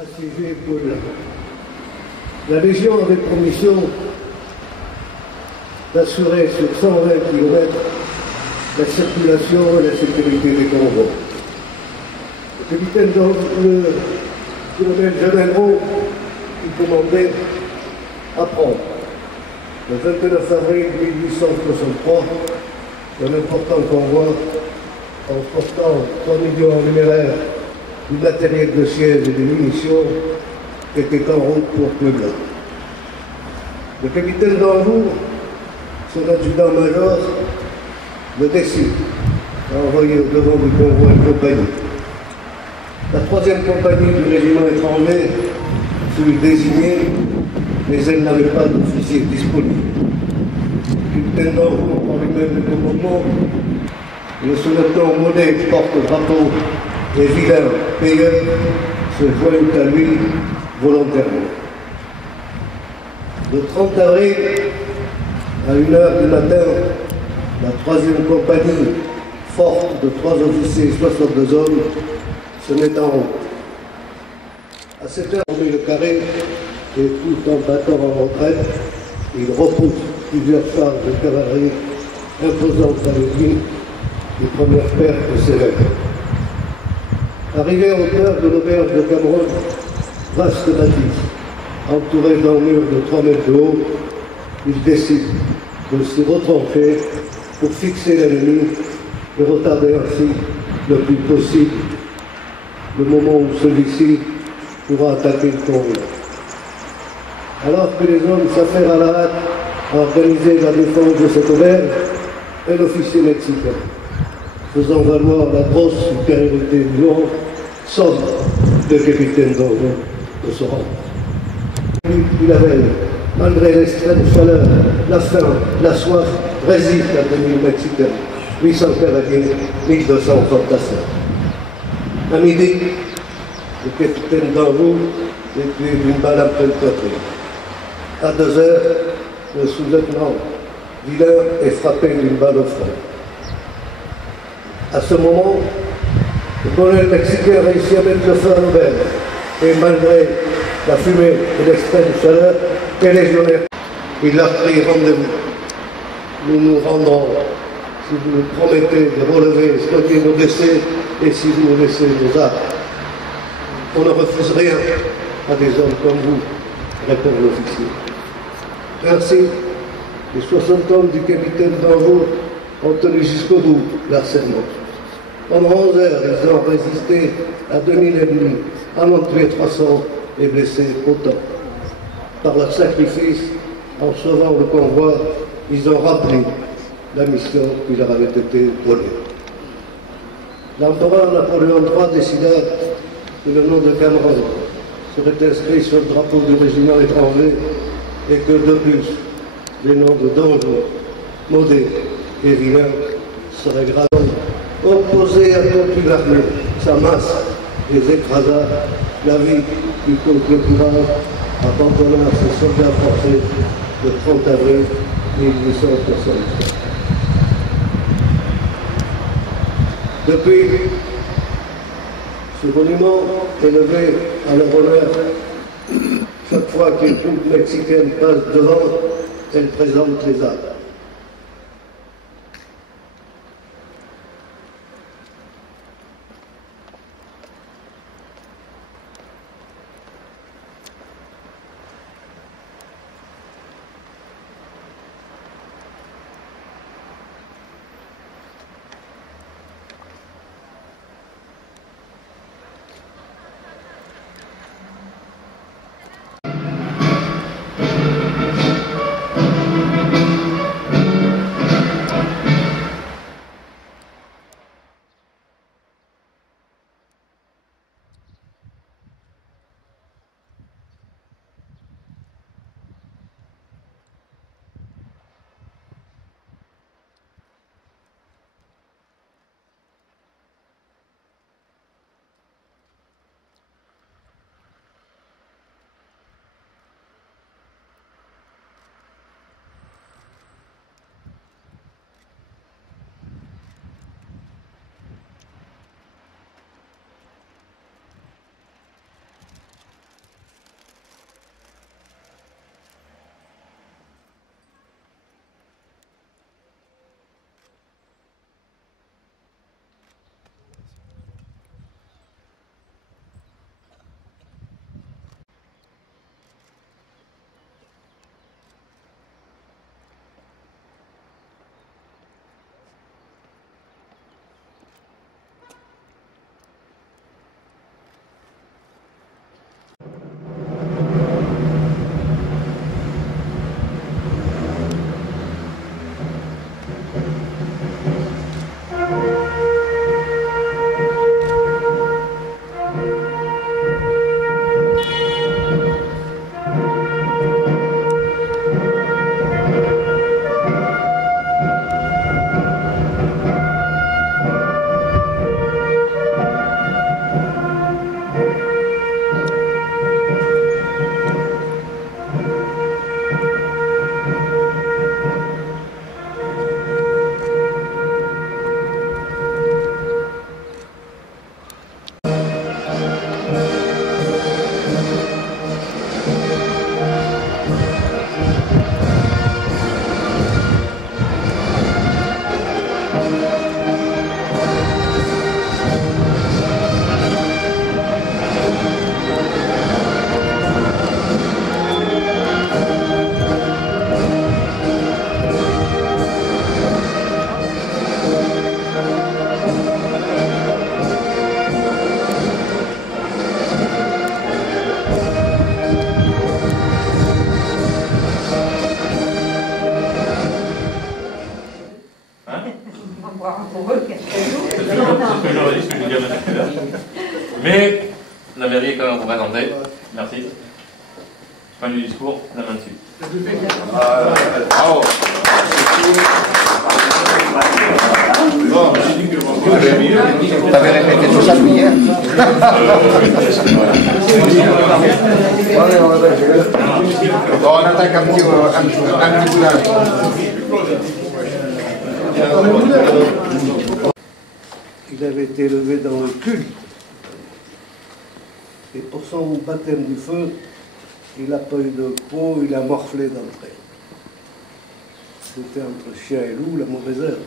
assiégé Puebla. La Légion avait pour mission d'assurer sur 120 km la circulation et la sécurité des convois. Le capitaine le colonel Jean Gros, qui commandait apprend le 29 avril 1863 un important convoi transportant 3 millions en numéraire du matériel de siège et des munitions était en route pour Puebla. Le capitaine d'Anjou, son adjudant-major, le décide d'envoyer au devant du convoi une compagnie. La 3e compagnie du régiment étranger fut désignée, mais elle n'avait pas d'officier disponible. Le capitaine d'Anjou prend lui-même le commandement. Le sous-lieutenant Monet porte-drapeau et Vilain, payeur, se joignent à lui volontairement. Le 30 avril, à 1h du matin, la 3e compagnie, forte de 3 officiers et 62 hommes, se met en route. À 7h, on met le carré et tout en battant en retraite, il repousse plusieurs phares de cavalerie imposant à l'ennemi les premières pertes s'élèvent. Arrivé à hauteur de l'auberge de Cameroun, vaste bâtisse, entourée d'un mur de 3 mètres de haut, il décide de se retrancher pour fixer l'ennemi et retarder ainsi le plus possible le moment où celui-ci pourra attaquer le convoi. Alors que les hommes s'affairent à la hâte à organiser la défense de cette auberge, un officier mexicain, faisant valoir la grosse supériorité du nom, somme le capitaine d'Anjou de se rendre. Puis la veille, malgré l'extrême chaleur, la faim, la soif, résiste à 2000 Mexicains, 800 cavaliers, 1200 fantassins. À midi, le capitaine d'Anjou est tué d'une balle en pleine poitrine. À 2h, le sous-lieutenant Vilain est frappé d'une balle au front. À ce moment, le colonel mexicain réussit à mettre le feu à l'auberge et malgré la fumée et l'extrême chaleur, les légionnaires, il leur crie rendez-vous. Nous nous rendrons si vous nous promettez de relever et soigner nos blessés et si vous nous laissez nos armes. On ne refuse rien à des hommes comme vous, répond l'officier. Ainsi, les 60 hommes du capitaine d'Anjou ont tenu jusqu'au bout leur serment. Pendant 11 heures, ils ont résisté à 2000 ennemis, en ont tué 300 et blessé autant. Par leur sacrifice, en sauvant le convoi, ils ont rempli la mission qui leur avait été donnée. L'empereur Napoléon III décida que le nom de Cameroun serait inscrit sur le drapeau du régiment étranger et que de plus, les noms de d'Anjou, Modet et Vilain seraient gravés. Opposé à toute l'armée, sa masse les écrasa, la vie plutôt que le courage, abandonna ses soldats forcés le 30 avril 1863. Depuis, ce monument élevé à leur honneur, chaque fois qu'une troupe mexicaine passe devant, elle présente les armes. Mais la mairie est quand même représentée. Merci. Fin du discours, la main dessus. Bravo. Bon, t'avais répété tout ça depuis hier. Bon, on attaque un petit boulard. Il avait été élevé dans le culte. Et pour son baptême du feu, il n'a pas eu de peau, il a morflé d'entrée. C'était entre chien et loup, la mauvaise heure.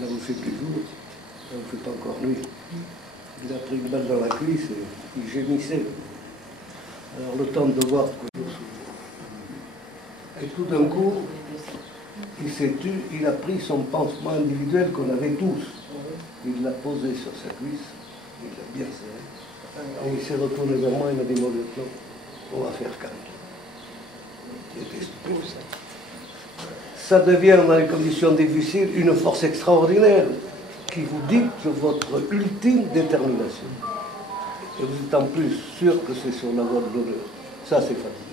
Là où c'est plus jour, là où c'est pas encore nuit. Il a pris une balle dans la cuisse et il gémissait. Alors le temps de voir que... Et tout d'un coup, il s'est tu, il a pris son pansement individuel qu'on avait tous. Il l'a posé sur sa cuisse, il l'a bien serré. Et il s'est retourné vers moi et m'a dit, mon lieutenant, on va faire calme. Il était stupide. Ça devient, dans les conditions difficiles, une force extraordinaire qui vous dicte votre ultime détermination. Et vous êtes en plus sûr que c'est sur la voie de l'honneur. Ça, c'est fatigué.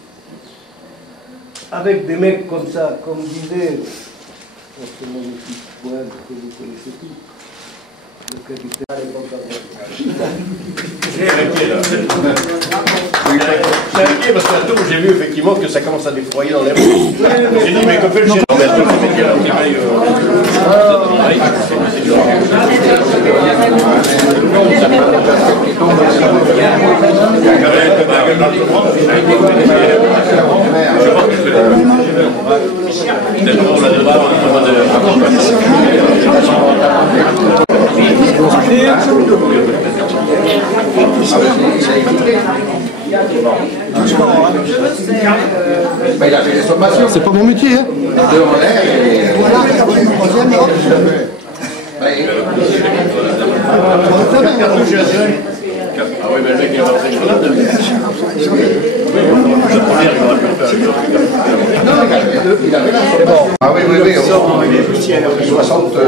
Avec des mecs comme ça, comme disait ce magnifique poème que vous connaissez tous, le capitaine à l'époque J'ai arrêté parce qu'à tour j'ai vu effectivement que ça commence à défroyer dans les rues. J'ai dit mais que fait le chien? Il a fait des sommations. C'est pas mon métier, hein. Deux en l'air et voilà, il a pris le troisième là. Ah oui, mais le mec il a pas pris une grenade. Non, il avait la sommation. Ah oui, oui, oui. 72.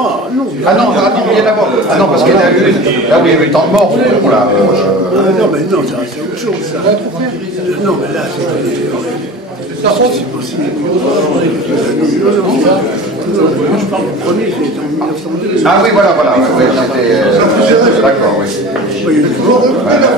Ah non, Ah non, il y en a mort. Ah non, parce qu'il y en a eu. Là où il y a eu tant de morts. Voilà. non, mais non, ça c'est autre chose, ça. Non, mais là, c'est possible. Je parle du premier, c'était en 1902. Ah oui, voilà, voilà. Oui, c'était. D'accord, oui. Voilà.